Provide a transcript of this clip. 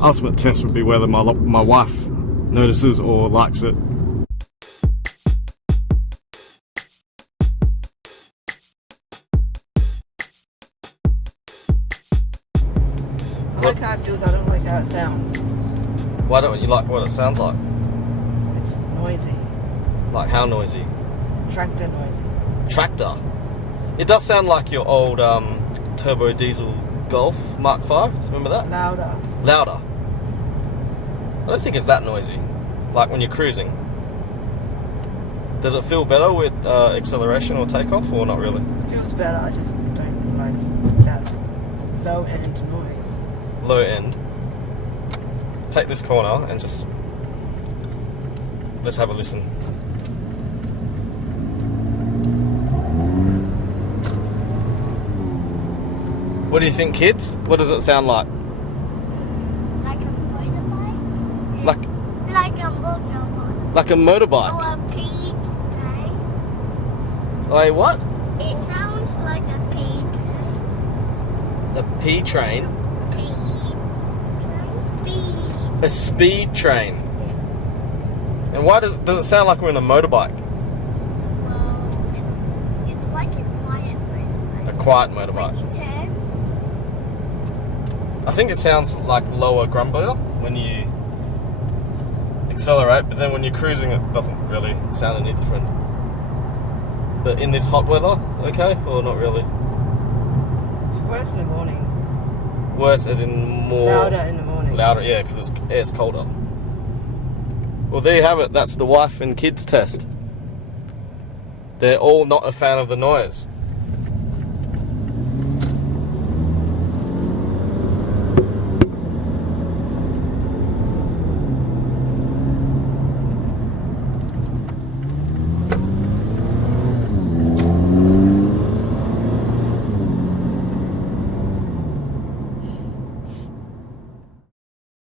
ultimate test would be whether my wife notices or likes it. I like how it feels, I don't like how it sounds. Why don't you like what it sounds like? It's noisy. Like how noisy? Tractor noisy. Tractor? It does sound like your old turbo diesel Golf Mark 5. Remember that? Louder. Louder. I don't think it's that noisy. Like when you're cruising. Does it feel better with acceleration or takeoff, or not really? It feels better, I just don't like that low end noise. Low end. Take this corner and just let's have a listen. What do you think, kids? What does it sound like? Like a motorbike? Like Like a motorbike. a motorbike? Or a pea train. Wait, what? It sounds like a pea train. A P train? Pea train. Speed. A speed train. And why does it sound like we're in a motorbike? Well, it's like a quiet motorbike. A quiet When motorbike. you turn, I think it sounds like lower grumbler when you accelerate, but then when you're cruising it doesn't really sound any different. But in this hot weather, okay? Or not really? It's worse in the morning. Worse as in more... Louder in the morning. Louder, yeah, because it's colder. Well, there you have it. That's the wife and kids test. They're all not a fan of the noise.